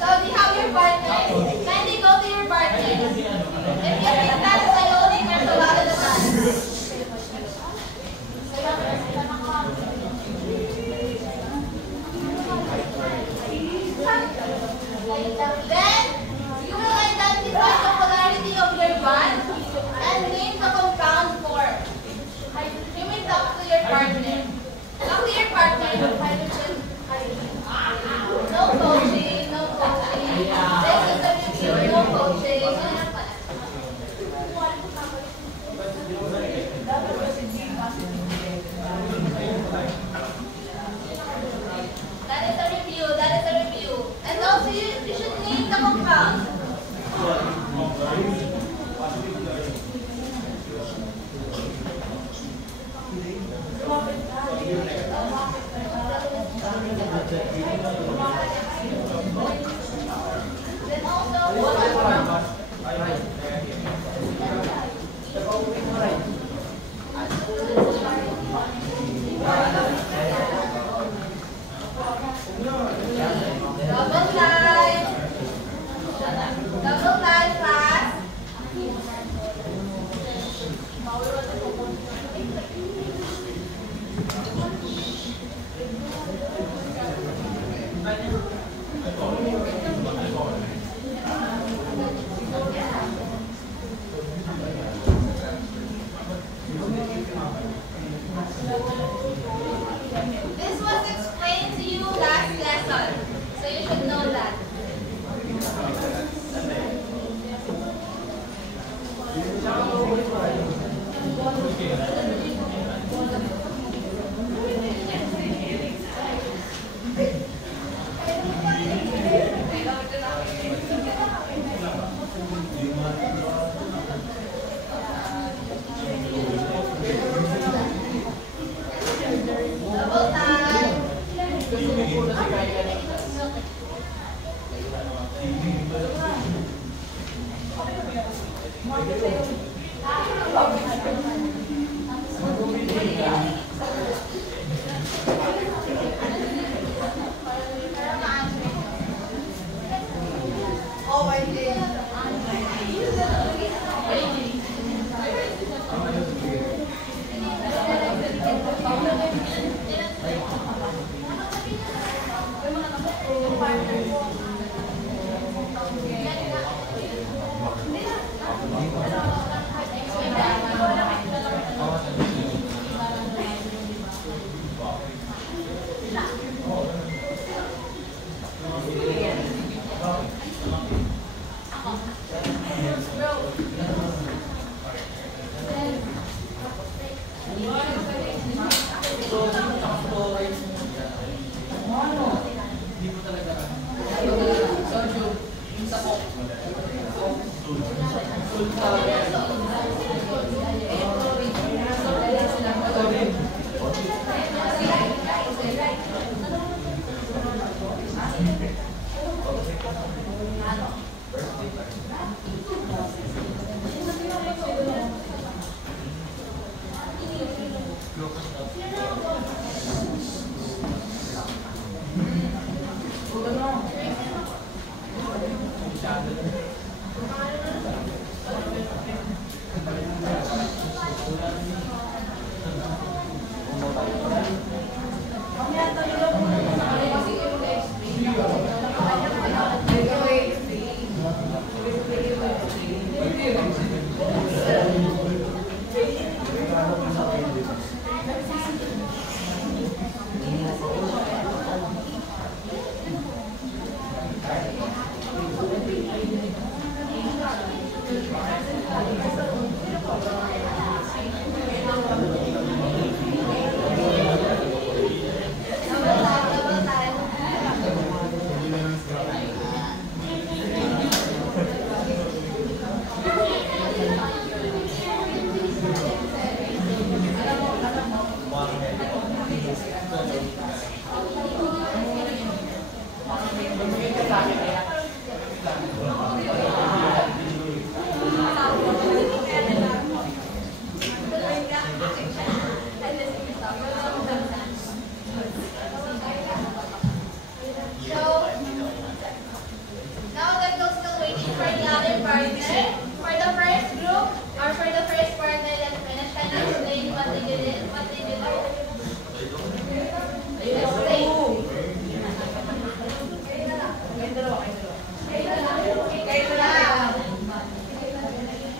So, do you have your partner? Kindly go to your partner.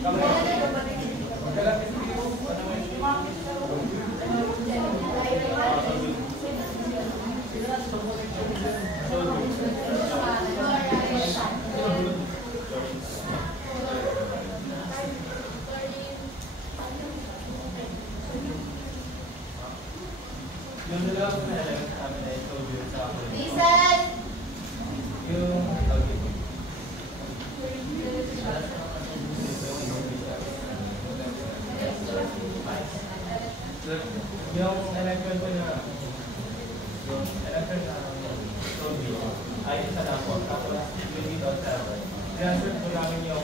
Yung dalawa ko na lang sa amin ay sodium sa akin. Listen! Yung electron ko na sodium ay isa na po. Tapos yung dito sa transfer ko namin yung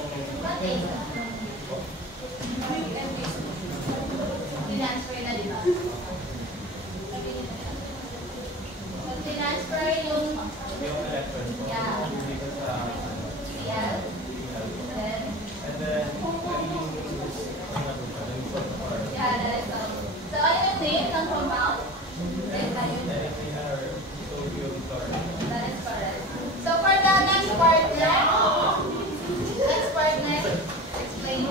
Transfer na, di ba? Transfer yung electron ko. Yeah. Dito sa CL. and then Yeah, that is all. So, ano yung name ng compound? That is correct. So, for the next partner, explain.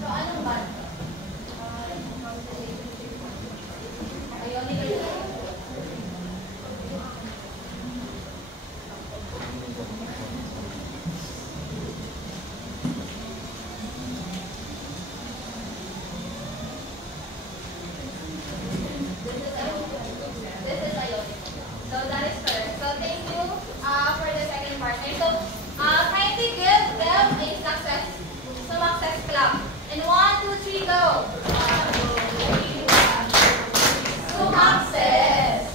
So, anong band? Ionic acid. This is ionic. So that is correct. So thank you for the second partner. So kindly give them a success clap. And 1, 2, 3, go. Success.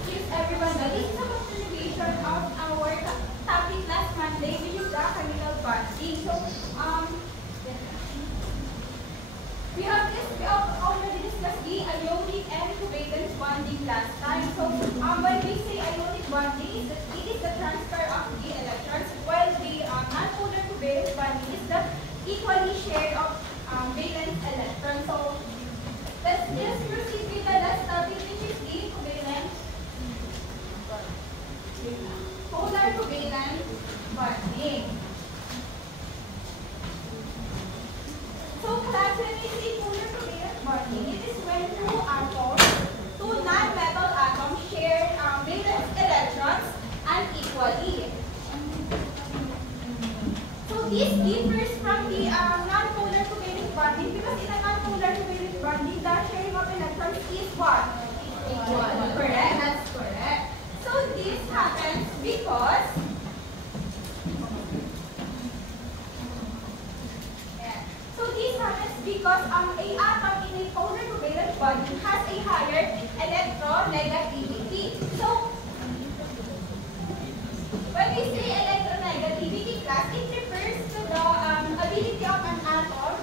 Please everyone, this is a continuation of our topic last Monday, which is the chemical bonding. So, we have already discussed the ionic and covalent bonding last time. So, when we say ionic bonding, it is the transfer of the electrons, while the non-polar covalent bonding is the equally shared of valence electrons. So, let's just proceed with the last topic, which is the polar covalent bonding. So, class, when we say polar covalent bonding, it is when two non-metal atoms share valence electrons unequally. So, this differs from the non-polar covalent bonding because in a non-polar covalent bonding, the sharing of electrons is what? Equal. Correct? That's correct. So, this happens because a atom in a polar covalent bonding has a higher electronegativity. So, when we say electronegativity, class, it refers to the ability of an atom.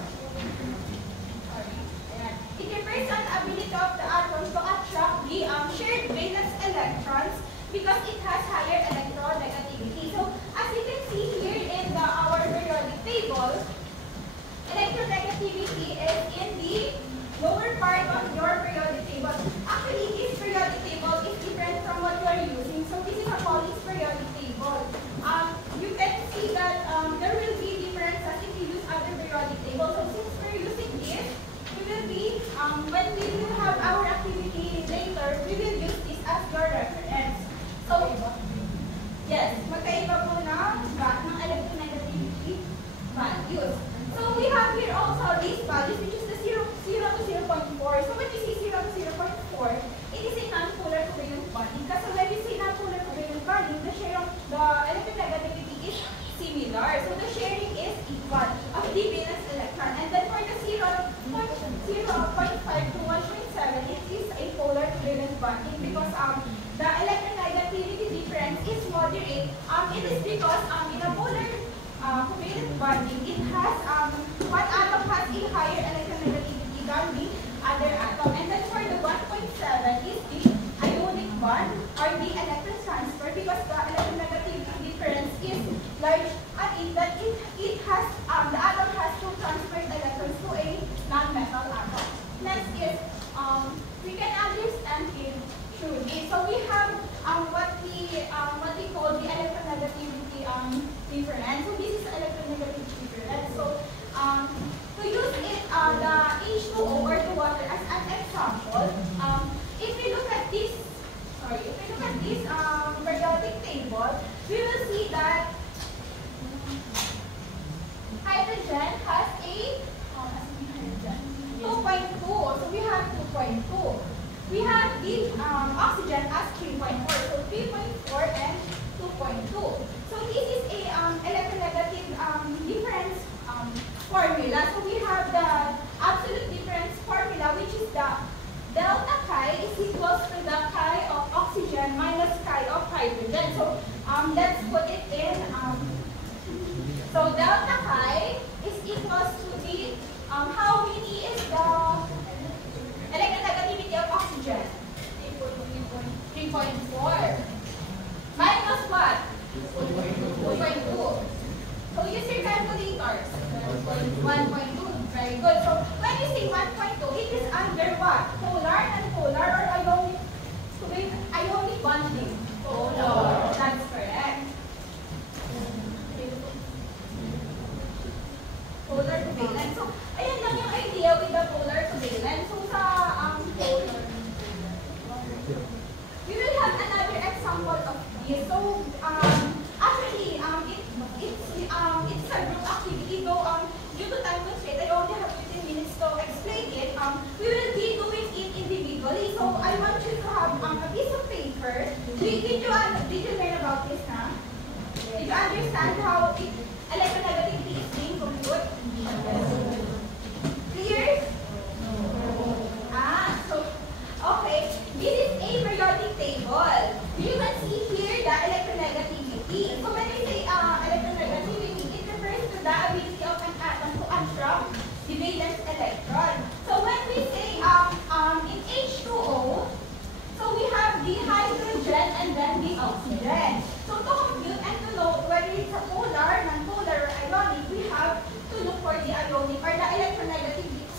It refers to an ability of the atom to attract the shared valence electrons because it has higher electronegativity. So, as you can see here in our periodic table, electronegativity is in the lower part of your periodic table. Actually, this periodic table is different from what you are using. So, this is a Pauline's periodic table. You can see that there will be differences if you use other periodic tables. So, since we're using this, we will be, when we will have our activity later, we will use this as your reference. So, yes, magkaiba po ng electronegativity values. So, we have here also these values, which is the 0 to 0.4. So, when we see 0 to 0.4, it is a non-polar covalent bonding. Kasi when we say non-polar covalent bonding, the moderate, it is because in a polar covalent bonding, it has one atom has a higher electronegativity than the other atom. And then for the 1.7 is the ionic bond or the electron transfer, because the electronegativity difference is large at it that it has the atom has to transfer electrons to a non-metal atom. Next is we can understand it through this. So we have what we call the electronegativity difference. So this is electronegativity difference. So to use it the H2O or the water as an example, if we look at this periodic table, we will see that hydrogen has a 2.2. So we have 2.2. We have the oxygen as 3.4. So 3.4 and 2.2. So this is a electronegative difference formula. So we have the absolute difference formula, which is the delta chi is equals to the chi of oxygen minus chi of hydrogen. So let's put it in. So delta chi is equals to the how many is the electronegativity of oxygen? 3.4 minus what? 2.2. So use your calculators. 1.2. Very good. So when you say 1.2, it is under what? Polar, non-polar, or ionic? With ionic bonding. Polar. That's correct. Polar covalent. So ayan lang yung idea with the polar covalent. So sa polar, we will have another example of this. So actually, it's a group activity. Though due to time constraint, I only have 15 minutes to explain it. We will be doing it individually. So I want you to have a piece of paper. Did you learn about this, huh? Did you understand how electronegativity is being computed? Clear? So okay. This is a periodic table. You can see here the electronegativity. So when we say electronegativity, it refers to the ability of an atom to attract the valence electron. So when we say in H2O, so we have the hydrogen and then the oxygen. So to compute and to know whether it's a polar, non-polar, or ionic, we have to look for the ionic or the electronegativity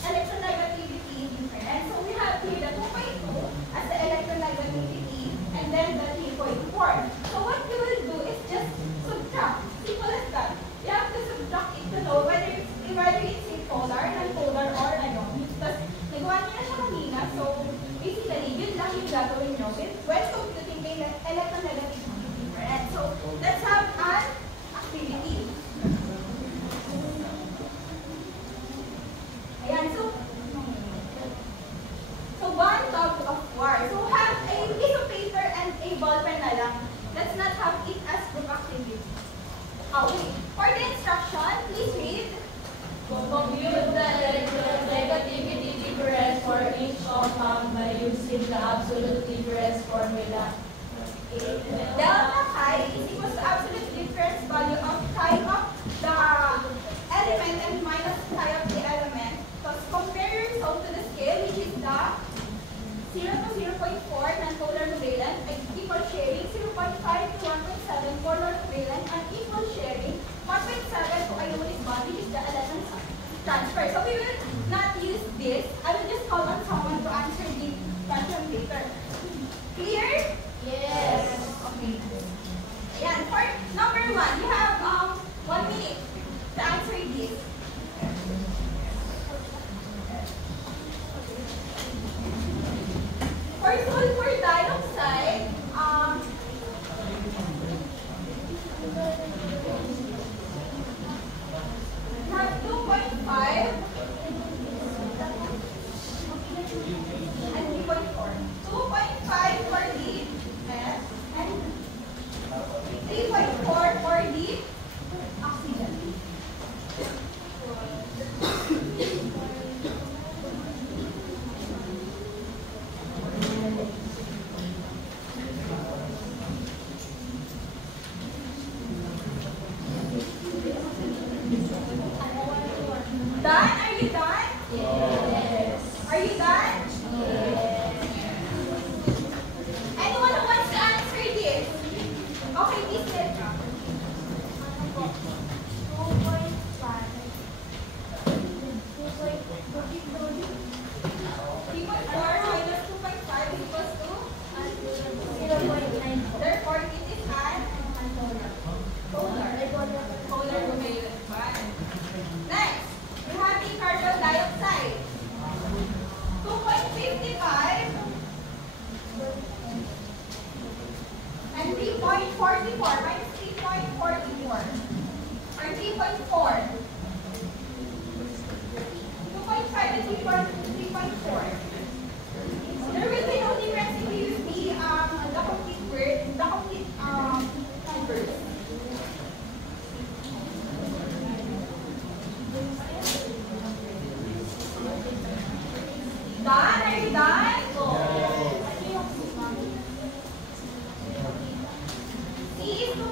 difference. So we have here the 2.2 as the electronegativity and then the 3.4. So what we will do is just subtract. Simple as that. You have to subtract it to know whether it's a polar, non-polar, or ionic. Tapos nagawa niyo na siya kanina. So basically, yun lang yung gagawin nyo when computing the electronegativity difference. So let's have an activity. Ayan, so one tub of war. So have a piece of paper and a ball pen na lang. Let's not have it as group activity. Okay. For the instruction, please read. Compute the electronegativity difference for each compound by using the absolute difference formula. Delta chi is equals to absolute difference value of chi of the element and minus chi of the element. So compare your result to the scale, which is the 0 to 0.4 non-polar covalent, equal sharing 0.5 to 1.7 polar covalent, and equal sharing 1.7 to ionic bond, which is the electron transfer. So we will not use this. I will just call on someone to answer the question later. Clear? Yes. Okay. Ayan. For number 1, you have 1 minute to answer this. For sulfur dioxide, you have 2.5 and 3.4. 2.5 for the F and 3.4 for the oxygen. Done? Are you done? Yes. Are you done? Yes. Anyone who wants to answer this? Okay, this is 3.4 minus 2.5 equals to? 0.9. Therefore, it is an polar covalent bond. Next, we have the carbon dioxide. 2.55 and 3.44 minus 3.44 or 3.4. 2.5 and 3.4. There will be no difference if you use the complete word, the complete numbers. Done? Are you done? C is 2.5.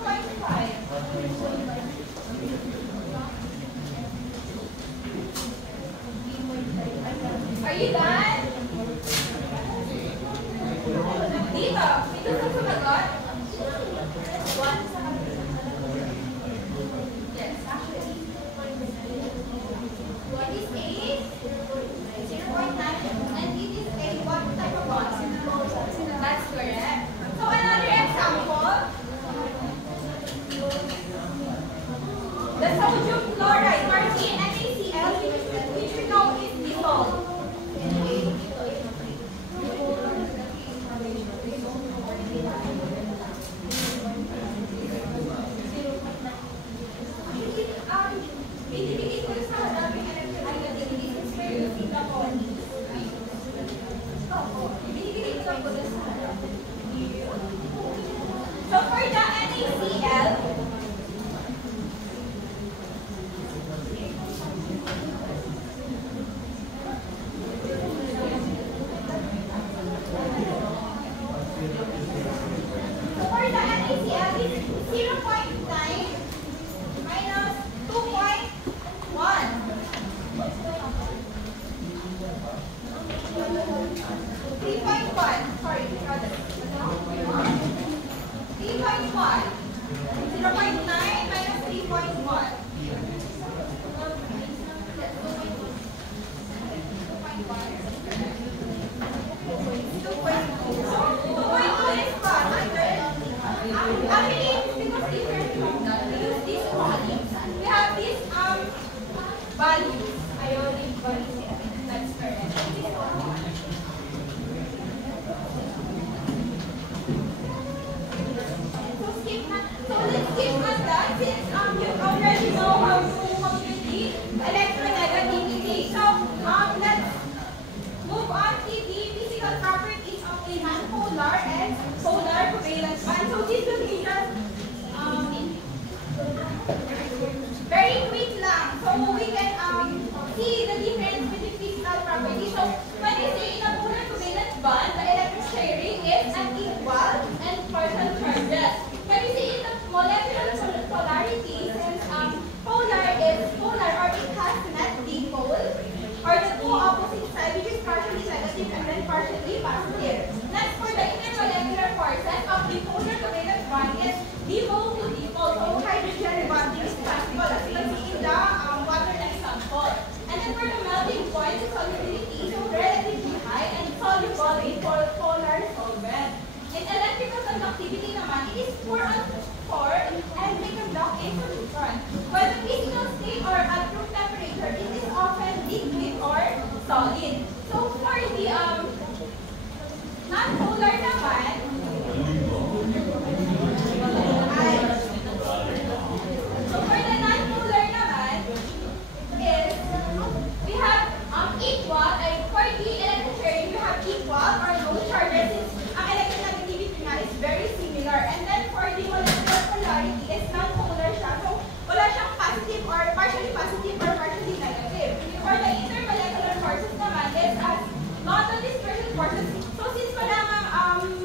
Are you done? Dito, ito sa sumagot. Yes, actually. What is A? 0.9. And it is A. What type of bond? That's correct. So another example. The sodium chloride, Martin, NaCl, which we know is dissolved. Binibigay ko sa maraming electronegativity since we're using the colonies. Binibigay ko lang po sa harap. So for the NaCl, is 0.9 minus 2.1. 3.1. Sorry, 3.1. 0.9 minus 3.1. 2.2 is positive. Actually, because different from that, we use these volumes. We have these values. Ionic values. That's correct. So let's skip on that since you already know how to compute the electronegativity. So let's move on to the physical properties of a nonpolar and polar covalent bond. So this will be just very quick lang. So we can see the difference between physical properties. So when we say in a polar covalent bond, the electron sharing is unequal and partial charges. When we say in the molecular polarity, since polar is polar or it has net dipole, or the two opposite sides, which is partially negative and then partially positive. Next, for the intermolecular forces of the polar covalent bond is dipole to dipole. So hydrogen bonding is possible, as you can see in the water example. And then for the melting point, the solubility is relatively high and soluble in polar solvent. In electrical conductivity naman, it is 4 on 4 and may conduct a solution. While the physical state or at room temperature, it is often liquid or solid. So for the non-polar naman, is we have equal, for the electron sharing, we have equal or low charges since ang electronegativity nga is very similar. And then for the molecular polarity is non-polar siya. So wala siyang positive or partially positive or partially negative. For the intermolecular forces naman is as non-dispersion forces. So since wala nga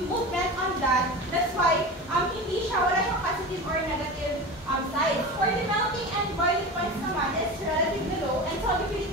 movement on that, that's why hindi siya, wala siyang positive or negative sides. For the melting and boiling points naman is relatively low and solubility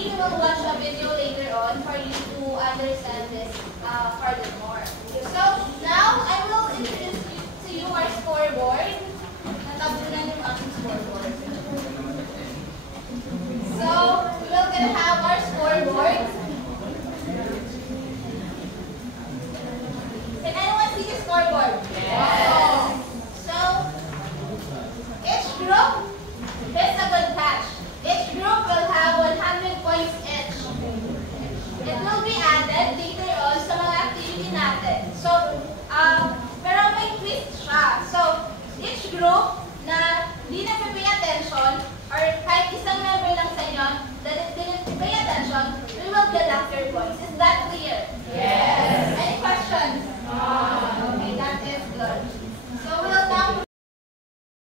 we will watch a video later on for you to understand this furthermore. So now I will introduce to you our scoreboard. Natabunan yung aking scoreboard. So we're gonna have our scoreboard. Can anyone see the scoreboard? Yes. So each group gets a good catch. Each group will have 100 points each. It will be added later on sa mga activity natin. So, pero may twist siya. So, each group na di nagpe-pay attention or kahit isang member lang sa inyo that didn't pay attention, we will deduct your points. Is that